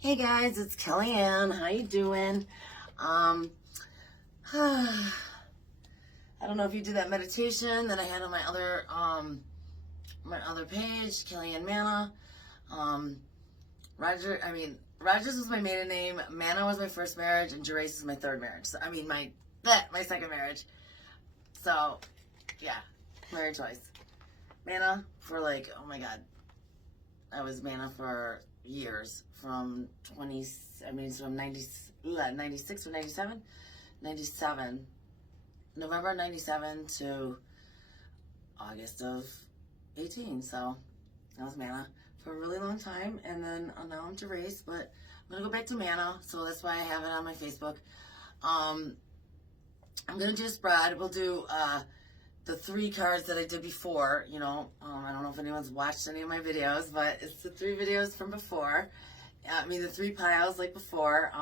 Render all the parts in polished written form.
Hey guys, it's Kellyanne. How you doing? Um, I don't know if you did that meditation that I had on my other page, Kellyanne Manna. Um, Rogers was my maiden name, Manna was my first marriage, and Gerace is my third marriage. So, my second marriage. So, yeah, married twice. Manna for like, oh my god, I was Manna for years from 20, from 96 or 97? 97, November 97 to August of 18. So that was Manna for a really long time. And then now I'm Gerace, but I'm going to go back to Manna. So that's why I have it on my Facebook. I'm going to do a spread. We'll do the 3 cards that I did before. I don't know if anyone's watched any of my videos, but it's the 3 videos from before. The 3 piles like before.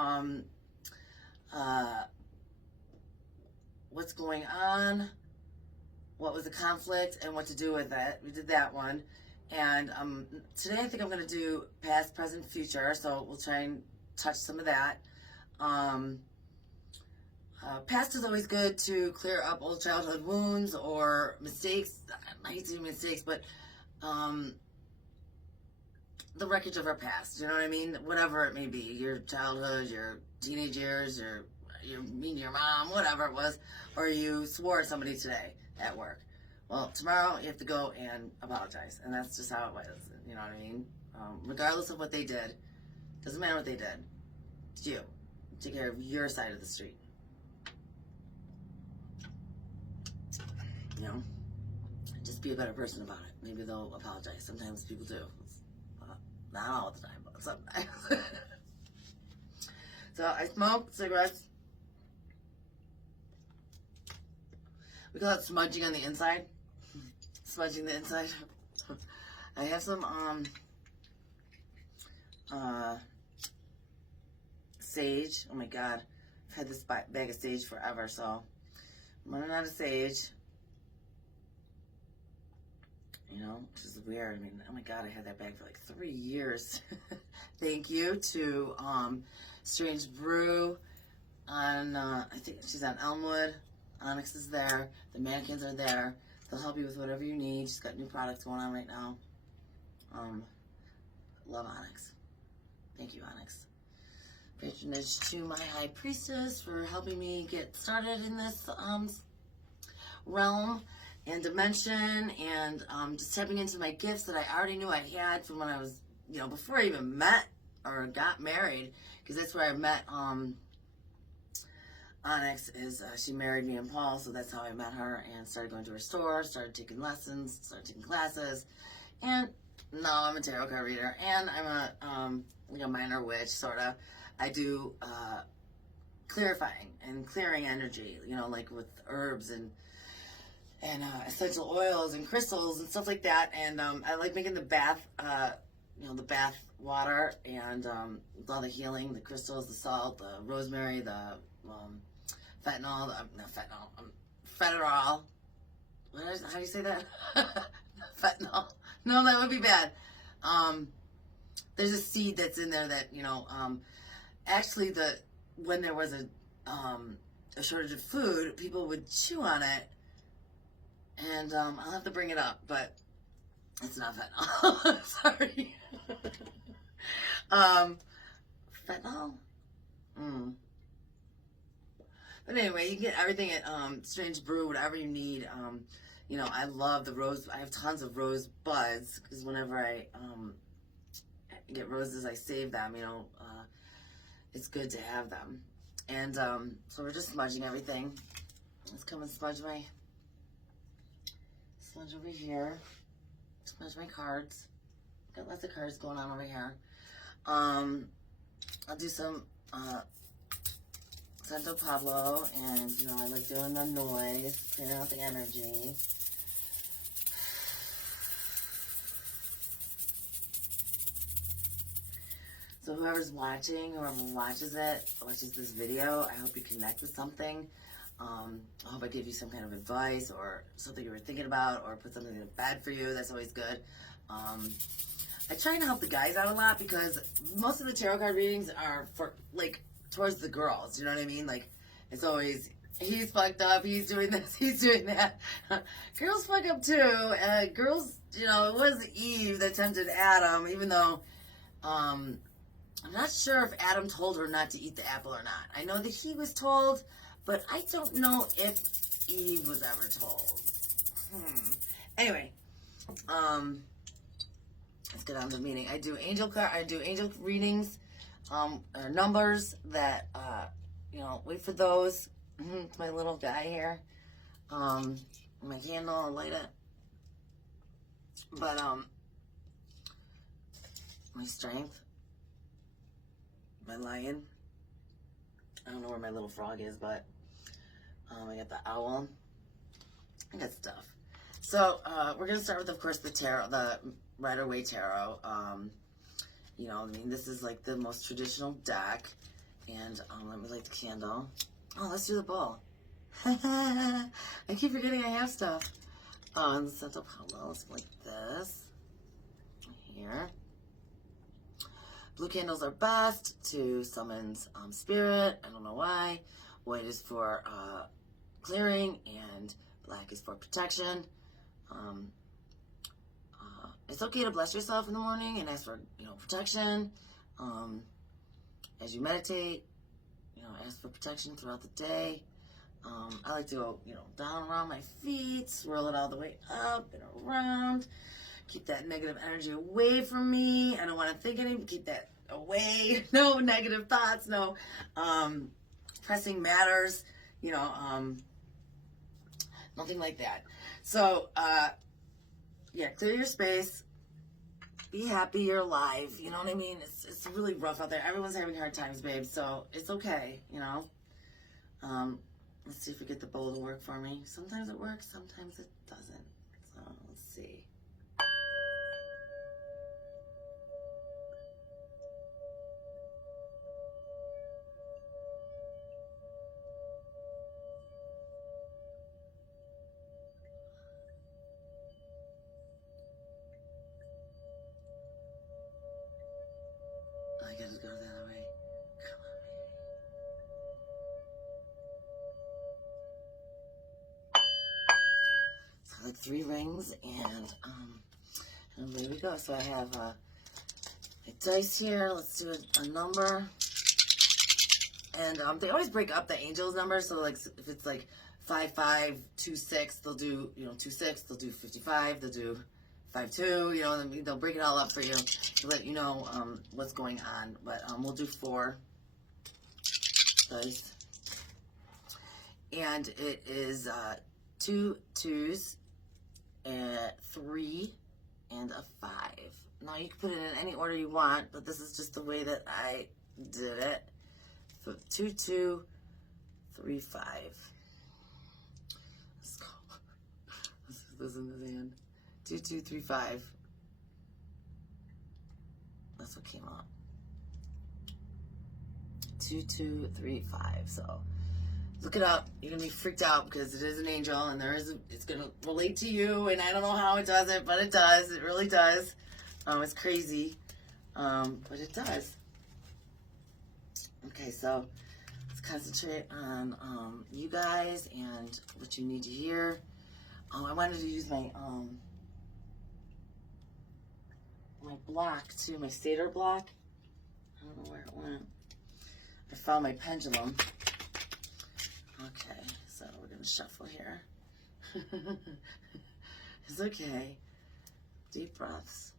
What's going on, what was the conflict, and what to do with it. We did that one. And today I think I'm going to do past, present, future. So we'll try and touch some of that. Past is always good to clear up old childhood wounds or mistakes. I hate to do mistakes, but the wreckage of our past. You know what I mean? Whatever it may be, your childhood, your teenage years, you're mean to your mom, whatever it was, or you swore at somebody today at work. Well, tomorrow you have to go and apologize, and that's just how it was. You know what I mean? Regardless of what they did, doesn't matter what they did. It's you. Take care of your side of the street. Just be a better person about it. Maybe they'll apologize. Sometimes people do. Not all the time, but sometimes. So I smoke cigarettes. We call it smudging on the inside. Smudging the inside. I have some sage. Oh my god. I've had this bag of sage forever, so I'm running out of sage. Which is weird. Oh my god, I had that bag for like 3 years. Thank you to Strange Brew on, I think she's on Elmwood. Onyx is there. The mannequins are there. They'll help you with whatever you need. She's got new products going on right now. Love Onyx. Thank you, Onyx. Patronage to my high priestess for helping me get started in this realm and dimension, and just tapping into my gifts that I already knew I had from when I was, before I even met or got married, because that's where I met Onyx. She married me and Paul, so that's how I met her and started going to her store, started taking lessons, started taking classes, and now I'm a tarot card reader, and I'm a minor witch, sort of. I do clarifying and clearing energy, like with herbs and essential oils and crystals and stuff like that. And I like making the bath, the bath water, and with all the healing, the crystals, the salt, the rosemary, the fentanyl, fentanyl. How do you say that? Fentanyl. No, that would be bad. There's a seed that's in there that, actually when there was a shortage of food, people would chew on it. And I'll have to bring it up, but it's not fentanyl. Sorry. Fentanyl? But anyway, you can get everything at Strange Brew, whatever you need. I love the rose. I have tons of rose buds, because whenever I get roses, I save them. It's good to have them. And so we're just smudging everything. Let's come and smudge over here. Smudge my cards. Got lots of cards going on over here. I'll do some Santo Pablo, and I like doing the noise, clearing out the energy. So whoever watches this video, I hope you connect with something. I hope I give you some kind of advice or something you were thinking about, or put something in bed for you. That's always good. I try to help the guys out a lot because most of the tarot card readings are for, like, towards the girls. You know what I mean? Like, it's always, he's fucked up, he's doing this, he's doing that. Girls fuck up too. Girls, you know, it was Eve that tempted Adam, even though, I'm not sure if Adam told her not to eat the apple or not. I know that he was told, but I don't know if Eve was ever told. Anyway, let's get on to the meeting. I do angel readings, or numbers that, you know, wait for those. It's my little guy here. My candle, I'll light it. But, my strength, my lion. I don't know where my little frog is, but, I got the owl. I got stuff. So, we're going to start with, of course, the tarot, the Rider-Waite Tarot. You know, I mean, this is like the most traditional deck. And let me light the candle. Oh, let's do the bowl. I keep forgetting I have stuff. And the scent of hello, let's like this. Here. Blue candles are best to summons spirit. I don't know why. White is for clearing, and black is for protection. It's okay to bless yourself in the morning and ask for, you know, protection. As you meditate, you know, ask for protection throughout the day. I like to go, you know, down around my feet, swirl it all the way up and around. Keep that negative energy away from me. I don't want to think any, keep that away. No negative thoughts, no pressing matters, you know, nothing like that. So, yeah, clear your space. Be happy you're alive. You know what I mean? It's really rough out there. Everyone's having hard times, babe. So it's okay, you know. Let's see if we get the bowl to work for me. Sometimes it works, sometimes it doesn't. So let's see. I gotta go the other way. Come on, baby. So like 3 rings, and away we go. So I have a dice here. Let's do a number. And they always break up the angels numbers. So like if it's like 5526, they'll do, you know, 26. They'll do 55. They'll do 52. You know, they'll break it all up for you to let you know what's going on. But we'll do 4 dice, and it is 2 2s, 3, and a 5. Now you can put it in any order you want, but this is just the way that I did it. So 2 2 3 5. Let's go. Let's put this in the hand. 2 2 3 5. That's what came out. 2 2 3 5. So look it up. You're gonna be freaked out because it is an angel, and it's gonna relate to you. And I don't know how it does it, but it does. It really does. It's crazy, but it does. Okay, so let's concentrate on you guys and what you need to hear. I wanted to use my my block too, my Seder block. I don't know where it went. I found my pendulum. Okay, so we're gonna shuffle here. It's okay. Deep breaths.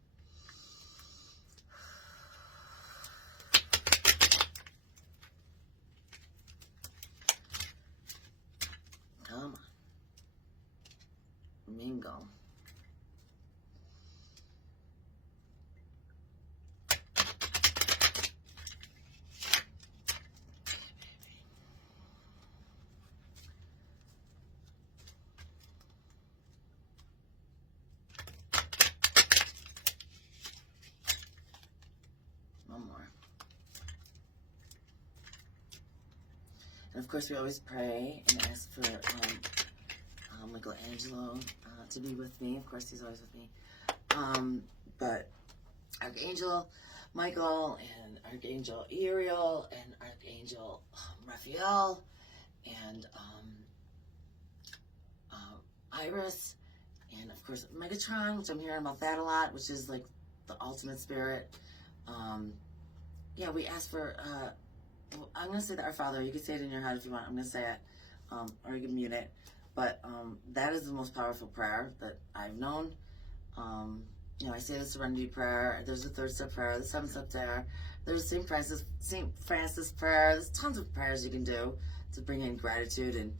Come on. Mingo. One more. And of course, we always pray and ask for Michelangelo to be with me. Of course, he's always with me. But Archangel Michael and Archangel Uriel and Archangel Raphael and Iris, and of course Megatron, which I'm hearing about that a lot, which is like the ultimate spirit. Yeah, we ask for, I'm going to say that Our Father. You can say it in your head if you want. I'm going to say it, or you can mute it. But that is the most powerful prayer that I've known. You know, I say the Serenity Prayer. There's the 3rd step prayer, the 7th step prayer. There's St. Francis prayer. There's tons of prayers you can do to bring in gratitude and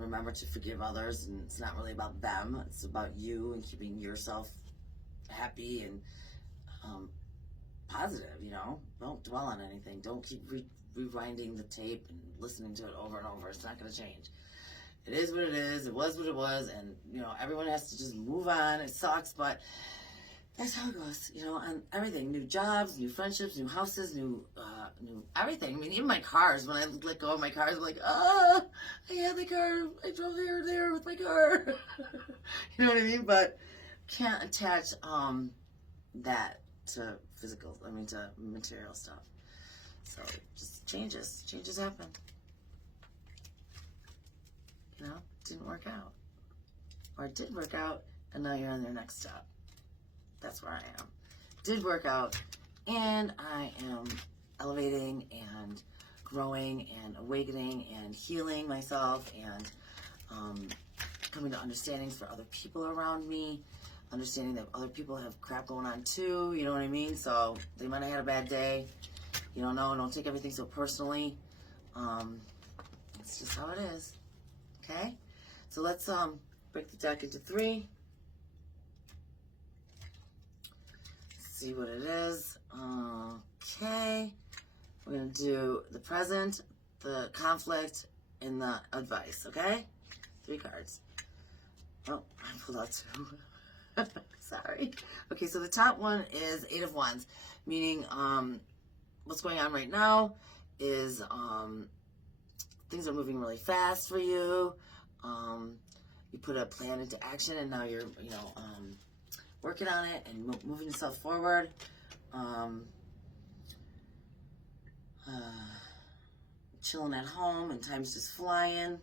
remember to forgive others. And it's not really about them. It's about you and keeping yourself happy and positive, you know. Don't dwell on anything. Don't keep rewinding the tape and listening to it over and over. It's not going to change. It is what it is. It was what it was. And, you know, everyone has to just move on. It sucks, but that's how it goes, you know, and everything. New jobs, new friendships, new houses, new everything. I mean, even my cars, when I let go of my cars, I'm like, I had the car. I drove there with my car. You know what I mean? But can't attach that to physical, to material stuff. So just changes happen. You know, didn't work out. Or it did work out, and now you're on your next step. That's where I am. Did work out, and I am elevating and growing and awakening and healing myself and coming to understandings for other people around me, understanding that other people have crap going on too, you know what I mean? So they might have had a bad day. You don't know. Don't take everything so personally. It's just how it is. Okay? So let's break the deck into 3. See what it is. Okay. We're going to do the present, the conflict, and the advice, okay? 3 cards. Oh, I pulled out 2. Sorry. Okay, so the top one is 8 of Wands, meaning what's going on right now is things are moving really fast for you. You put a plan into action, and now you're, working on it and moving yourself forward. Chilling at home, and time's just flying.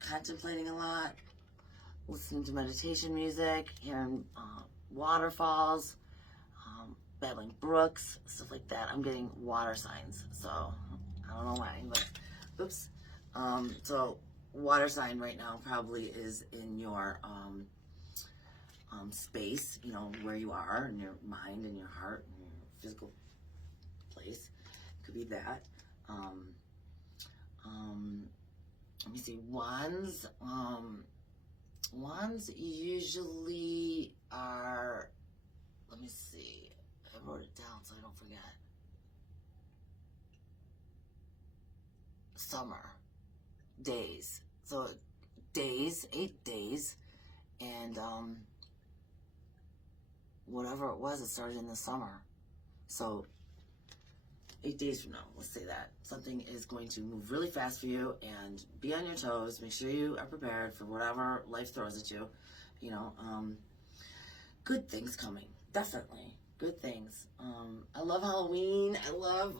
Contemplating a lot, listening to meditation music, hearing waterfalls, battling brooks, stuff like that. I'm getting water signs, so I don't know why, but oops. So water sign right now probably is in your space, you know, where you are, in your mind and your heart and your physical place. It could be that. Let me see, wands. Wands usually are, let me see, I wrote it down so I don't forget. Summer days. So days, 8 days, and whatever it was, it started in the summer. So 8 days from now, let's say that something is going to move really fast for you, and be on your toes. Make sure you are prepared for whatever life throws at you. You know, good things coming, definitely good things. I love Halloween. I love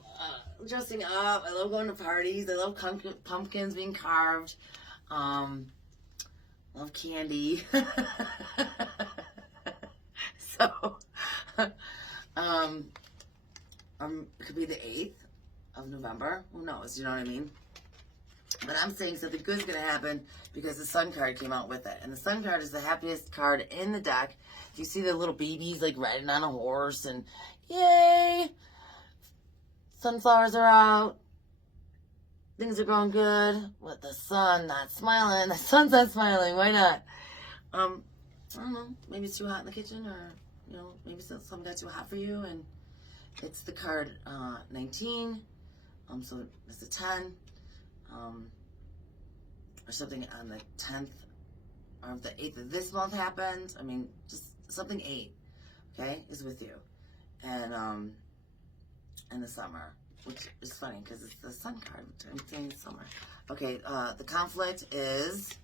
dressing up. I love going to parties. I love pumpkins being carved. Love candy. So, it could be the 8th of November. Who knows? You know what I mean? But I'm saying something good's going to happen because the Sun card came out with it. And the Sun card is the happiest card in the deck. You see the little babies like riding on a horse and yay! Sunflowers are out. Things are going good. With the sun not smiling. The sun's not smiling. Why not? I don't know. Maybe it's too hot in the kitchen, or, you know, maybe something got too hot for you. And it's the card 19. So it's a 10. Or something on the 10th or the 8th of this month happened. I mean, just something 8, okay, is with you. And in the summer, which is funny because it's the Sun card. I'm saying summer. Okay, the conflict is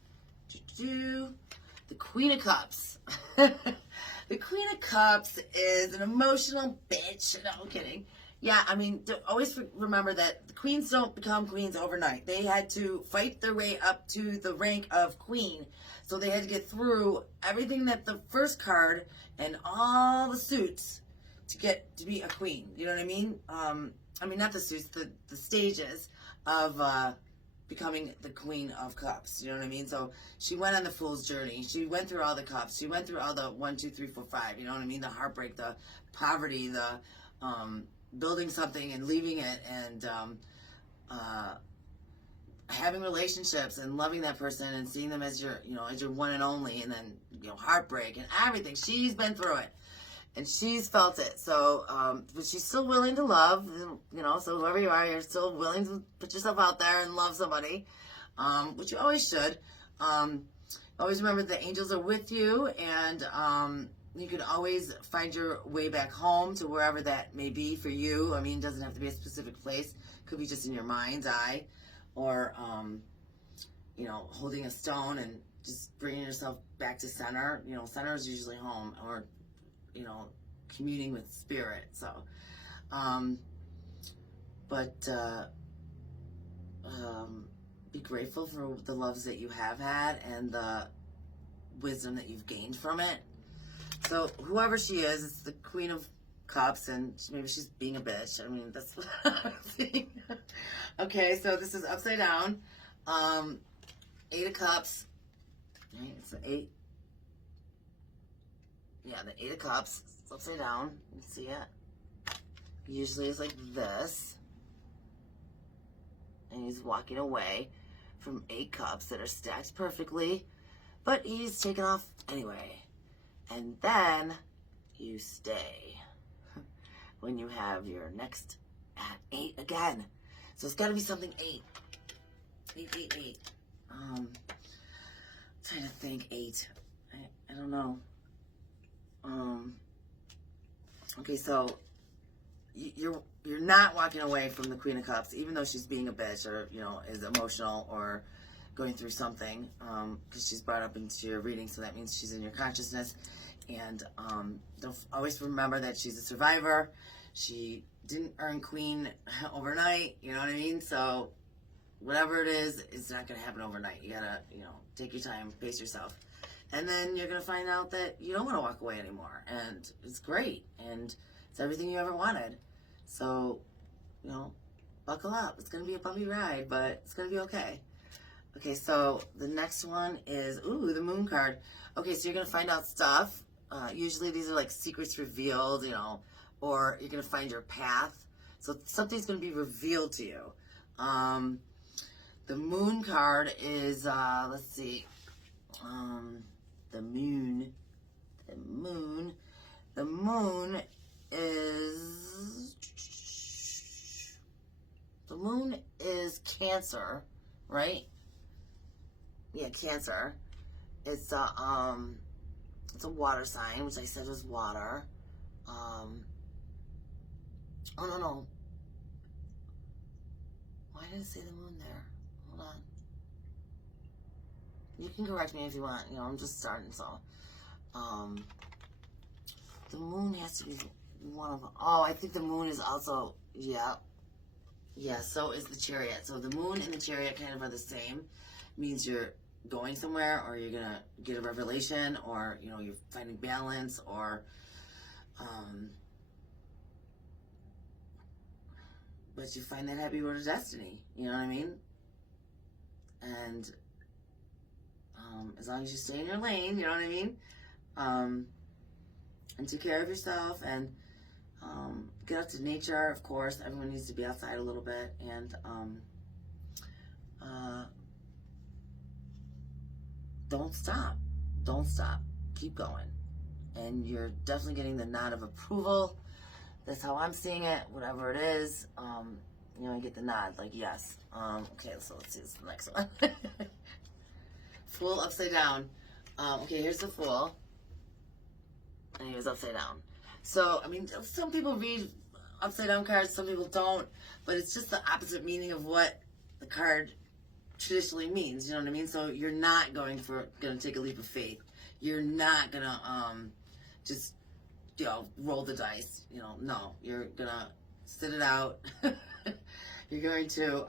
The Queen of Cups. The Queen of Cups is an emotional bitch. No, I'm kidding. Yeah, I mean, always remember that the queens don't become queens overnight. They had to fight their way up to the rank of queen. So they had to get through everything that the first card and all the suits to get to be a queen. You know what I mean? I mean, not the suits, the stages of becoming the Queen of Cups. You know what I mean? So she went on the fool's journey. She went through all the cups. She went through all the 1, 2, 3, 4, 5. You know what I mean? The heartbreak, the poverty, the building something and leaving it, and having relationships and loving that person and seeing them as your, you know, as your one and only, and then, you know, heartbreak and everything. She's been through it. And she's felt it. So, but she's still willing to love, you know, so whoever you are, you're still willing to put yourself out there and love somebody, which you always should. Always remember the angels are with you, and you can always find your way back home to wherever that may be for you. I mean, it doesn't have to be a specific place. It could be just in your mind's eye, or, you know, holding a stone and just bringing yourself back to center. You know, center is usually home, or, you know, communing with spirit. So, be grateful for the loves that you have had and the wisdom that you've gained from it. So, whoever she is, it's the Queen of Cups, and maybe she's being a bitch. I mean, that's what I'm thinking. Okay, so this is upside down. 8 of Cups. Right, it's an 8. Yeah, the 8 of Cups. It's upside down. You can see it. Usually it's like this. And he's walking away from 8 cups that are stacked perfectly. But he's taken off anyway. And then you stay when you have your next at 8 again. So it's got to be something 8. 8, 8, 8. Trying to think 8. I don't know. Okay, so you're not walking away from the Queen of Cups, even though she's being a bitch, or, you know, is emotional or going through something, because she's brought up into your reading, so that means she's in your consciousness. And don't always remember that she's a survivor. She didn't earn queen overnight, you know what I mean? So whatever it is, it's not going to happen overnight. You gotta, you know, take your time, pace yourself. And then you're going to find out that you don't want to walk away anymore. And it's great. And it's everything you ever wanted. So, you know, buckle up. It's going to be a bumpy ride, but it's going to be okay. Okay, so the next one is, ooh, the Moon card. Okay, so you're going to find out stuff. Usually these are like secrets revealed, you know, or you're going to find your path. So something's going to be revealed to you. The Moon card is, let's see, the moon is Cancer, right? Yeah, Cancer. It's a water sign, which I said was water. Oh no. Why did it say the moon there? Hold on. You can correct me if you want. You know, I'm just starting, so. The moon has to be one of them. Oh, I think the moon is also, yeah. Yeah, so is the Chariot. So the moon and the Chariot kind of are the same. Means you're going somewhere, or you're going to get a revelation, or, you know, you're finding balance, or, but you find that happy road of destiny. You know what I mean? And, as long as you stay in your lane, you know what I mean? And take care of yourself, and get out to nature, of course. Everyone needs to be outside a little bit, and don't stop. Don't stop. Keep going. And you're definitely getting the nod of approval. That's how I'm seeing it. Whatever it is, you know, you get the nod, like, yes. Okay, so let's see, this is the next one. Fool upside down. Okay, here's the Fool. And he was upside down. So, I mean, some people read upside down cards, some people don't, but it's just the opposite meaning of what the card traditionally means, you know what I mean? So you're not going to take a leap of faith. you're not gonna just roll the dice. No, you're gonna sit it out. You're going to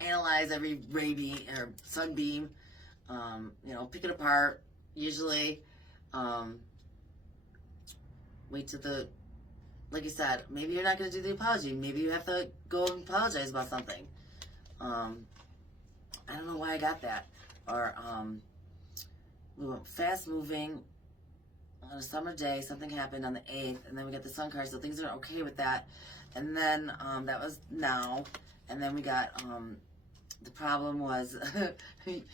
analyze every ray beam or sunbeam. Pick it apart. Usually, wait till like you said, maybe you're not going to do the apology. Maybe you have to go and apologize about something. I don't know why I got that. Or we went fast moving on a summer day. Something happened on the 8th, and then we got the sun card, so things are okay with that. And then that was now. And then we got the problem was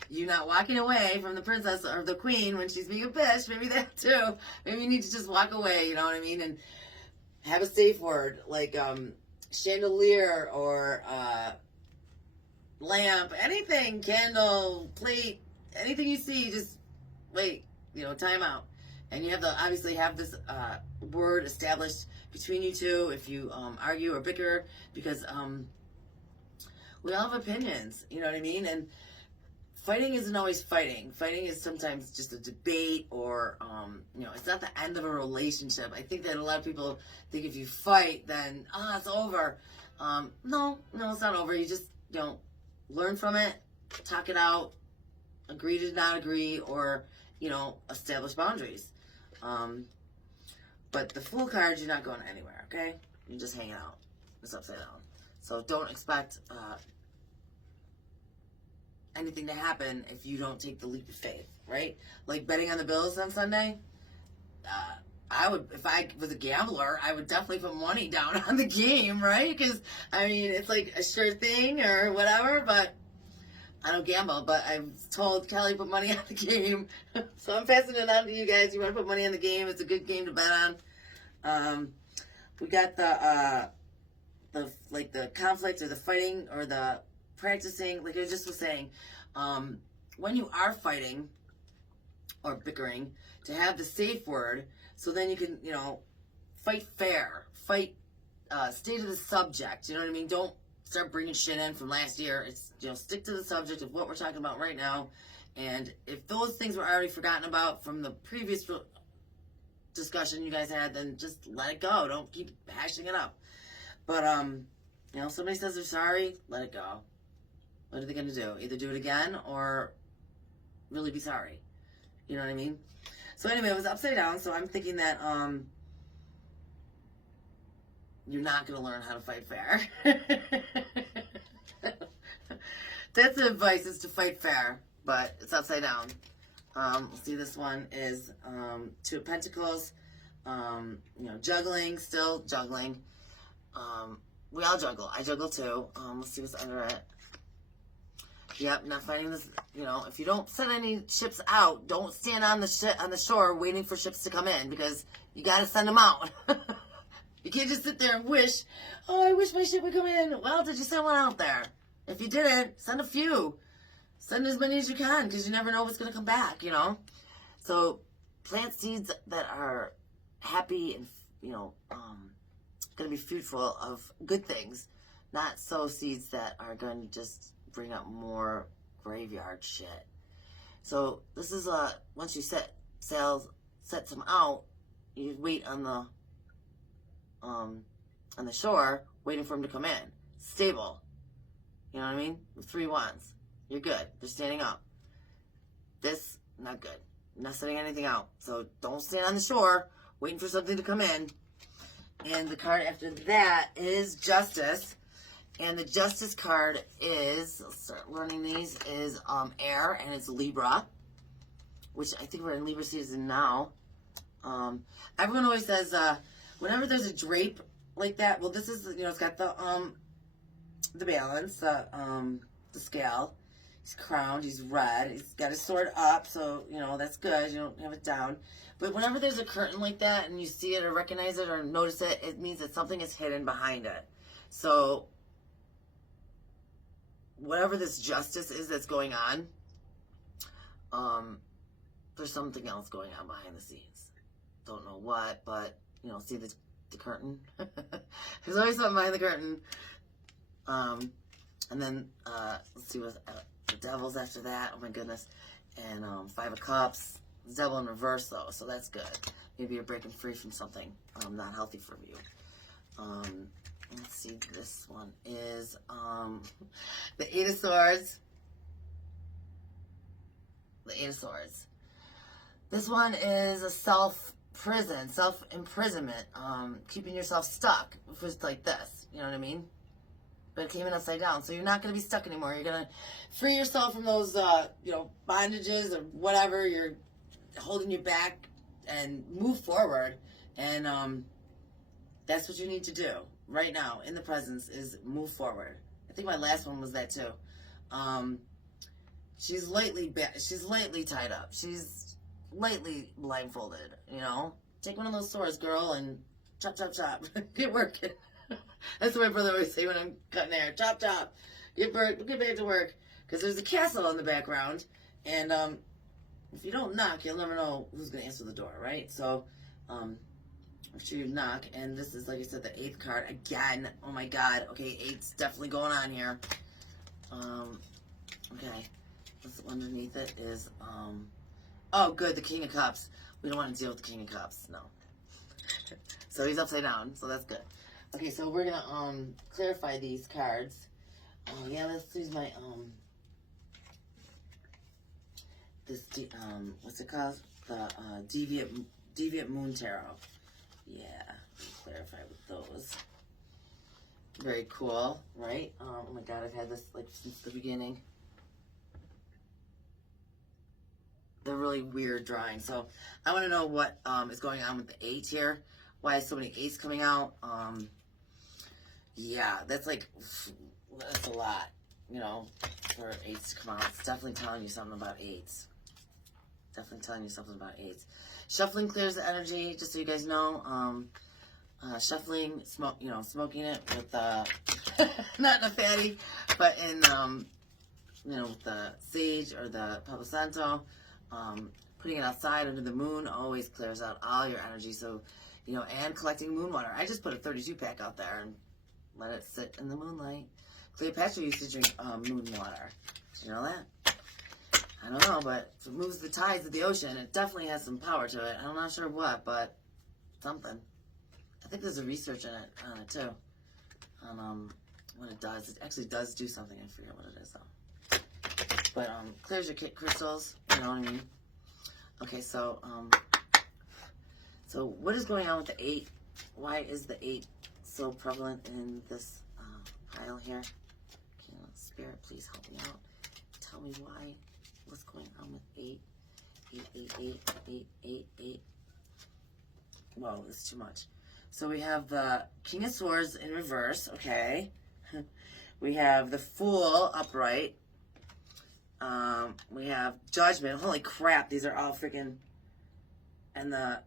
you not walking away from the princess or the queen when she's being a bitch. Maybe that too. Maybe you need to just walk away, you know what I mean? And have a safe word like chandelier or lamp, anything, candle, plate, anything you see, just wait, time out. And you have to obviously have this word established between you two if you argue or bicker, because we all have opinions, you know what I mean? And fighting isn't always fighting. Fighting is sometimes just a debate or, it's not the end of a relationship. I think that a lot of people think if you fight, then, it's over. No, it's not over. You just, learn from it, talk it out, agree to not agree, or, establish boundaries. But the Fool card, you're not going anywhere, okay? You're just hanging out. It's upside down. So don't expect anything to happen if you don't take the leap of faith, right? Like betting on the Bills on Sunday. I would, if I was a gambler, I would definitely put money down on the game, right? Because, it's like a sure thing or whatever, but I don't gamble. But I've told Kelly put money on the game. So I'm passing it on to you guys. You want to put money on the game? It's a good game to bet on. We got the conflict or the fighting or the practicing, like I just was saying, when you are fighting or bickering, to have the safe word, so then you can, fight fair, stay to the subject, you know what I mean? Don't start bringing shit in from last year. It's, stick to the subject of what we're talking about right now. And if those things were already forgotten about from the previous discussion you guys had, then just let it go. Don't keep hashing it up. But, somebody says they're sorry, let it go. What are they going to do? Either do it again or really be sorry. You know what I mean? So anyway, it was upside down, so I'm thinking that you're not going to learn how to fight fair. That's the advice, is to fight fair, but it's upside down. Let's see, this one is Two of Pentacles. Juggling, still juggling. We all juggle. I juggle too. Let's see what's under it. Yep, not finding this. If you don't send any ships out, don't stand on the shore waiting for ships to come in, because you got to send them out. You can't just sit there and wish, I wish my ship would come in. Well, did you send one out there? If you didn't, send a few. Send as many as you can, because you never know what's going to come back, So plant seeds that are happy and, going to be fruitful of good things, not sow seeds that are going to just bring up more graveyard shit. So this is once you set some out, you wait on the shore, waiting for them to come in. Stable. You know what I mean? With 3 wands. You're good. They're standing up. This, not good. Not setting anything out. So don't stand on the shore waiting for something to come in. And the card after that is Justice. And the Justice card is, let's start learning these, is air, and it's Libra, which I think we're in Libra season now. Everyone always says, whenever there's a drape like that, well, this is, it's got the balance, the scale. He's crowned, he's red, he's got his sword up, so, that's good. You don't have it down. But whenever there's a curtain like that and you see it or recognize it or notice it, it means that something is hidden behind it. So whatever this justice is that's going on, there's something else going on behind the scenes. Don't know what, but, see the curtain? There's always something behind the curtain. And then, let's see what the devil's after that. Oh my goodness. And Five of Cups. It's Devil in reverse, though, so that's good. Maybe you're breaking free from something not healthy for you. Let's see, this one is the Eight of Swords. The Eight of Swords. This one is a self-prison, self-imprisonment, keeping yourself stuck. If it's like this, you know what I mean? But it came in upside down, so you're not going to be stuck anymore. You're going to free yourself from those, bondages or whatever you're holding you back and move forward. And that's what you need to do right now in the presence is move forward. I think my last one was that too. She's lightly tied up. She's lightly blindfolded, you know. Take one of those swords, girl, and chop, chop, chop. Get working. That's what my brother always say when I'm cutting hair. Chop, chop. Get back to work. Because there's a castle in the background. And if you don't knock, you'll never know who's going to answer the door, right? So make sure you knock. And this is, like I said, the 8th card. Again, oh my God. Okay, 8's definitely going on here. Okay. What's underneath it is, oh, good, the King of Cups. We don't want to deal with the King of Cups, no. So he's upside down, so that's good. Okay, so we're gonna clarify these cards. Oh yeah, let's use my what's it called? The Deviant Moon Tarot. Yeah, clarify with those. Very cool, right? Oh my God, I've had this like since the beginning. They're really weird drawings. So I want to know what is going on with the 8 here. Why is so many 8s coming out? Yeah, that's a lot, you know, for 8s to come out. It's definitely telling you something about 8s. Definitely telling you something about 8s. Shuffling clears the energy, just so you guys know. Shuffling, smoking it with not in a fatty, but in with the sage or the Palo Santo. Putting it outside under the moon always clears out all your energy. So, and collecting moon water. I just put a 32 pack out there and let it sit in the moonlight. Cleopatra used to drink moon water. Did you know that? I don't know, but if it moves the tides of the ocean, it definitely has some power to it. I'm not sure what, but something. I think there's a research on it too. On what it does. It actually does do something. I forget what it is though. But clears your crystals. You know what I mean? Okay, so what is going on with the 8? Why is the 8 so prevalent in this pile here? Spirit, please help me out. Tell me why. What's going on with 8? 8, 8, 8, 8, 8, 8. Whoa, this is too much. So we have the King of Swords in reverse, okay. We have the Fool upright. We have Judgment. Holy crap, these are all freaking... And the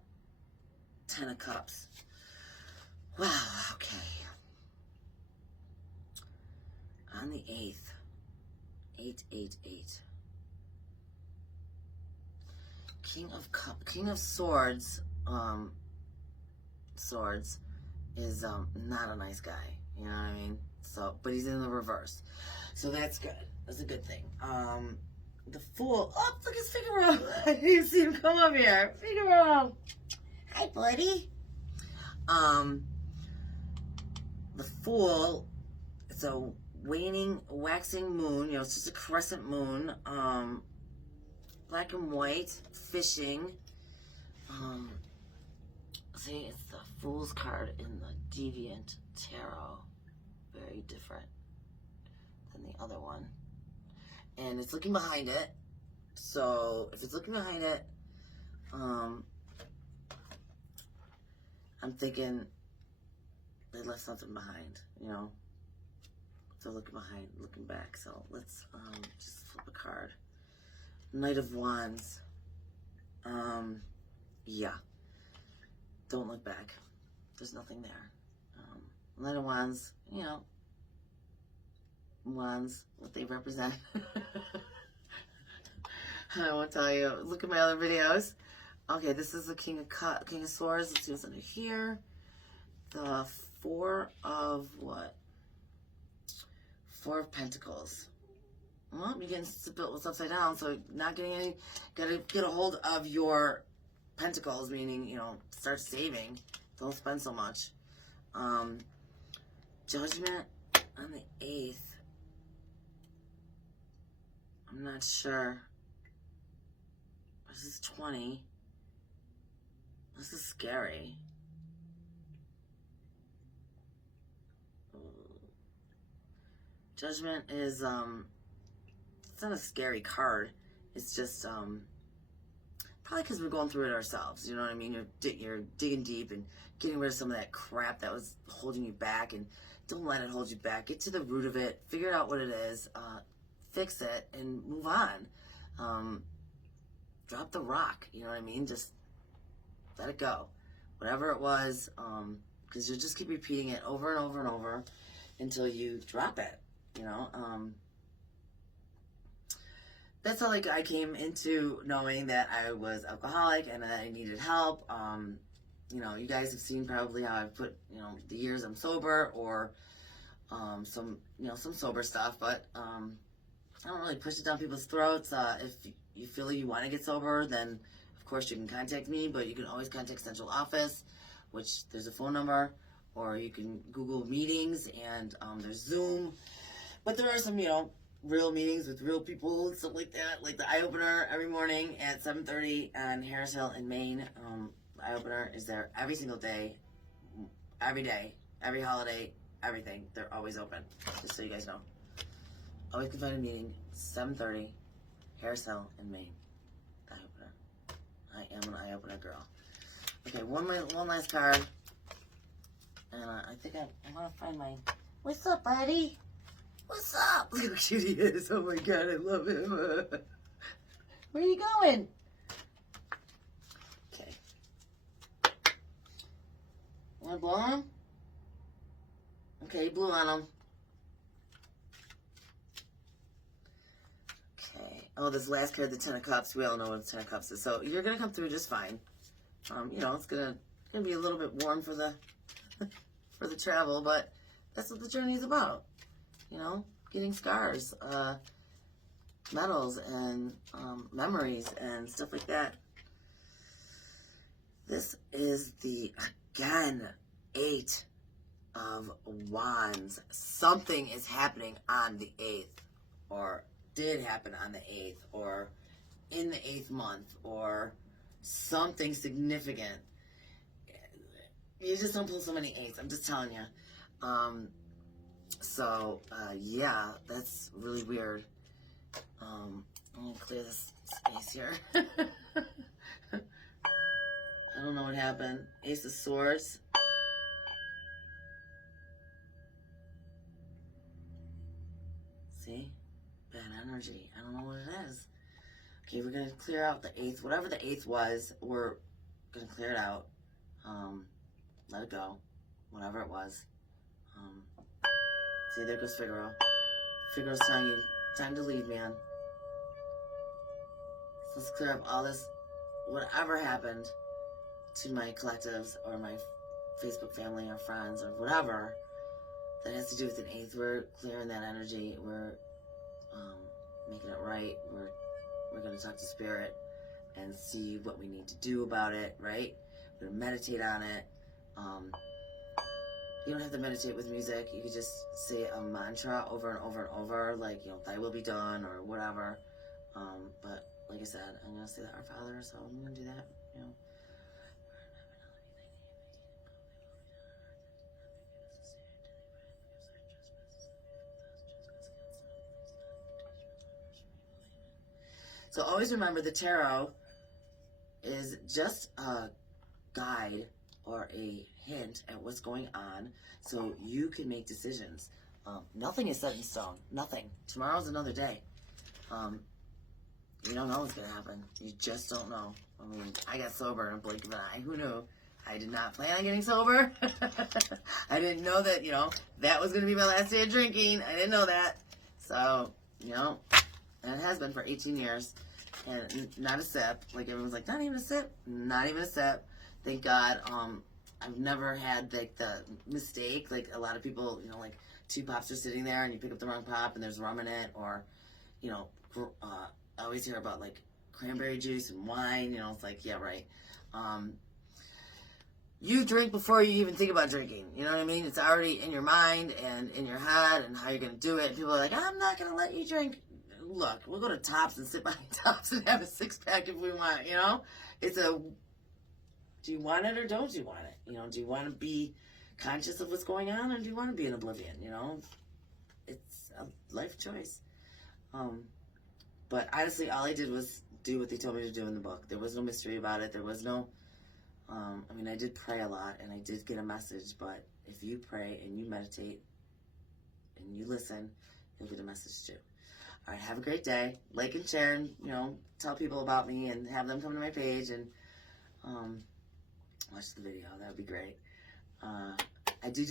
10 of Cups. Wow, okay. On the 8th. 8, 8, 8. King of Swords, is not a nice guy. You know what I mean? So, but he's in the reverse. So that's good. That's a good thing. The Fool. Oh, look at his Figaro. I didn't even see him come up here. Figaro. Hi, buddy. The Fool. It's a waxing moon. It's just a crescent moon. Black and white. Fishing. See, it's the Fool's card in the Deviant Tarot. Very different than the other one. And it's looking behind it. So if it's looking behind it, I'm thinking they left something behind, So looking behind, looking back. So let's just flip a card. Knight of Wands. Yeah. Don't look back. There's nothing there. Knight of Wands, wands, what they represent. I won't tell you. Look at my other videos. Okay, this is the King of Swords. Let's see what's under here. The 4 of what? 4 of Pentacles. well, you're getting split upside down, so not getting any, gotta get a hold of your pentacles, meaning, you know, start saving. Don't spend so much. Judgment on the 8th. I'm not sure. This is 20. This is scary. Judgment is, it's not a scary card. It's just, probably because we're going through it ourselves. You know what I mean? You're digging deep and getting rid of some of that crap that was holding you back. And don't let it hold you back. Get to the root of it. Figure out what it is. Fix it and move on. Drop the rock. You know what I mean? Just let it go. Whatever it was, because you'll just keep repeating it over and over and over until you drop it. You know, that's how, like, I came into knowing that I was alcoholic and I needed help. You know, you guys have seen probably how I've put, you know, the years I'm sober, or some, you know, some sober stuff, but I don't really push it down people's throats. If you feel like you want to get sober, then of course you can contact me, but you can always contact Central Office, which there's a phone number, or you can Google meetings, and there's Zoom. But there are some, you know, real meetings with real people and stuff like that, like the Eye Opener every morning at 7:30 on Harris Hill in Maine. The Eye Opener is there every single day, every holiday, everything. They're always open, just so you guys know. Always can find a meeting, 7:30, Harris Hill in Maine. Eye Opener. I am an Eye Opener girl. Okay, one last card. And I think I want to find my... What's up, buddy? What's up? Look how cute he is. Oh my God, I love him. Where are you going? Okay. Want to blow on him? Okay, you blew on him. Okay. Oh, this last card, the Ten of Cups. We all know what the Ten of Cups is. So you're going to come through just fine. You know, it's gonna be a little bit warm for the for the travel, but that's what the journey is about. You know, getting scars, medals, and memories and stuff like that. This is the, again, 8 of Wands. Something is happening on the 8th, or did happen on the 8th, or in the 8th month, or something significant. You just don't pull so many 8s. I'm just telling you. Yeah, that's really weird. I'm gonna clear this space here. I don't know what happened. Ace of Swords. See? Bad energy. I don't know what it is. Okay, we're gonna clear out the 8th. Whatever the 8th was, we're gonna clear it out. Let it go. Whatever it was. See, there goes Figaro. Figaro's telling you, time to leave, man. So let's clear up all this, whatever happened to my collectives or my Facebook family or friends or whatever that has to do with an 8th. We're clearing that energy. We're making it right. We're going to talk to Spirit and see what we need to do about it, right? We're going to meditate on it. You don't have to meditate with music. You could just say a mantra over and over and over, like, you know, thy will be done or whatever. But like I said, I'm going to say that Our Father, so I'm going to do that, you know. So always remember, the tarot is just a guide or a hint at what's going on so you can make decisions. Nothing is set in stone. Nothing. Tomorrow's another day. You don't know what's going to happen. You just don't know. I mean, I got sober in a blink of an eye. Who knew? I did not plan on getting sober. I didn't know that, you know, that was going to be my last day of drinking. I didn't know that. So, you know, and it has been for 18 years. And not a sip. Like, everyone's like, not even a sip? Not even a sip. Thank God. I've never had, like, the mistake. Like, a lot of people, you know, like, 2 pops are sitting there and you pick up the wrong pop and there's rum in it. Or, you know, I always hear about like cranberry juice and wine. You know, it's like, yeah, right. You drink before you even think about drinking. You know what I mean? It's already in your mind and in your head and how you're going to do it. And people are like, I'm not going to let you drink. Look, we'll go to Tops and sit behind Tops and have a 6-pack if we want, you know? It's a, do you want it or don't you want it? You know, do you want to be conscious of what's going on or do you want to be in oblivion, you know? It's a life choice. But honestly, all I did was do what they told me to do in the book. There was no mystery about it. There was no, I mean, I did pray a lot and I did get a message, but if you pray and you meditate and you listen, you'll get a message too. All right, have a great day. Like and share and, you know, tell people about me and have them come to my page and watch the video. That would be great. I do